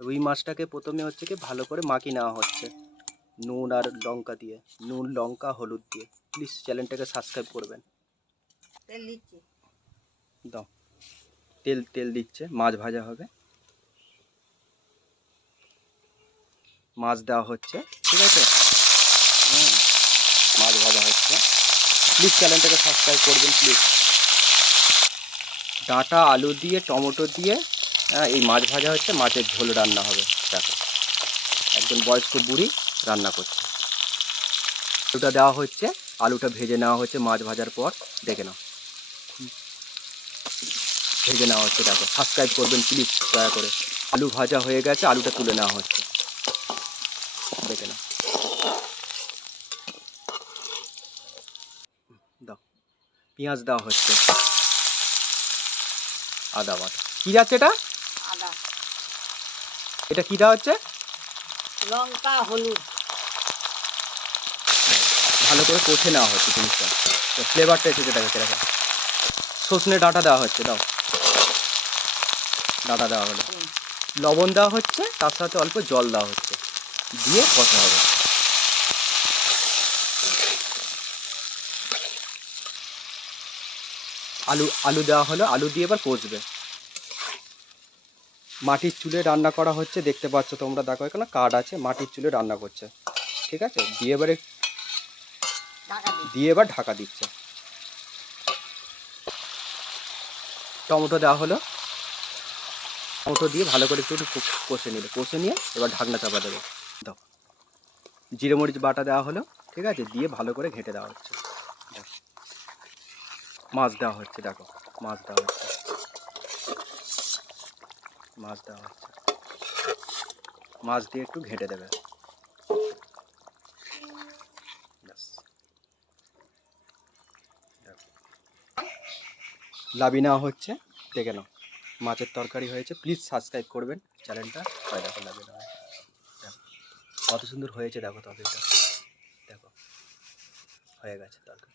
রুই মাছটাকে প্রথমে হচ্ছে কি ভালো করে মাখিয়ে নেওয়া হচ্ছে নুন আর লঙ্কা দিয়ে, নুন লঙ্কা হলুদ দিয়ে। প্লিজ চ্যানেলটাকে সাবস্ক্রাইব করবেন। তেল দিচ্ছি। দাও, তেল তেল দিচ্ছে, মাছ ভাজা হবে। মাছ দেওয়া হচ্ছে, ঠিক আছে। মাছ ভাজা হচ্ছে। প্লিজ চ্যানেলটাকে সাবস্ক্রাইব করবেন প্লিজ। ডাঁটা আলু দিয়ে টমেটো দিয়ে এই মাছ ভাজা হচ্ছে, মাছের ঝোল রান্না হবে। দেখো একজন বয়স্ক বুড়ি রান্না করছে। আলুটা দেওয়া হচ্ছে, আলুটা ভেজে নেওয়া হচ্ছে মাছ ভাজার পর। দেখে নাও, ভেজে নেওয়া হচ্ছে। দেখো সাবস্ক্রাইব করবেন প্লিজ দয়া করে। আলু ভাজা হয়ে গেছে, আলুটা তুলে নেওয়া হচ্ছে। দেখে নাও, দাও। পেঁয়াজ দেওয়া হচ্ছে, আদা বাটা। কি যাচ্ছে এটা? আদা, এটা কি দেওয়া হচ্ছে? লঙ্কা, হলুদ। ভালো করে কষে নেওয়া হচ্ছে জিনিসটা, ফ্লেভারটা এসেছে। দেখো কিরকম। সজনে ডাঁটা দেওয়া হচ্ছে, দাও। ডাঁটা দেওয়া হলো, লবণ দেওয়া হচ্ছে, তার সাথে অল্প জল দেওয়া হচ্ছে, দিয়ে কষা হবে। আলু দেওয়া হলো, আলু দিয়ে এবার কষবে। মাটির চুলে রান্না করা হচ্ছে, দেখতে পাচ্ছ তোমরা। দেখো এখানে কাঠ আছে, মাটির চুলে রান্না করছে, ঠিক আছে। দিয়ে এবার ঢাকা দিচ্ছে। টমেটো দেওয়া হলো, টমেটো দিয়ে ভালো করে একটু কষে নিয়ে এবার ঢাকনা চাপা দেবে। দাও, জিরে মরিচ বাটা দেওয়া হলো, ঠিক আছে, দিয়ে ভালো করে ঘেঁটে দেওয়া হচ্ছে। মাছ দেওয়া হচ্ছে, দেখো মাছ দেওয়া হচ্ছে, মাছ দেওয়া হচ্ছে। মাছ দিয়ে একটু ঘেঁটে দেবে। লাবি নেওয়া হচ্ছে, দেখে নাও। মাছের তরকারি হয়েছে। প্লিজ সাবস্ক্রাইব করবেন চ্যানেলটা। হয় দেখো লাবি নেওয়া, দেখো কত সুন্দর হয়েছে। দেখো তরকারিটা, দেখো হয়ে গেছে তরকারি।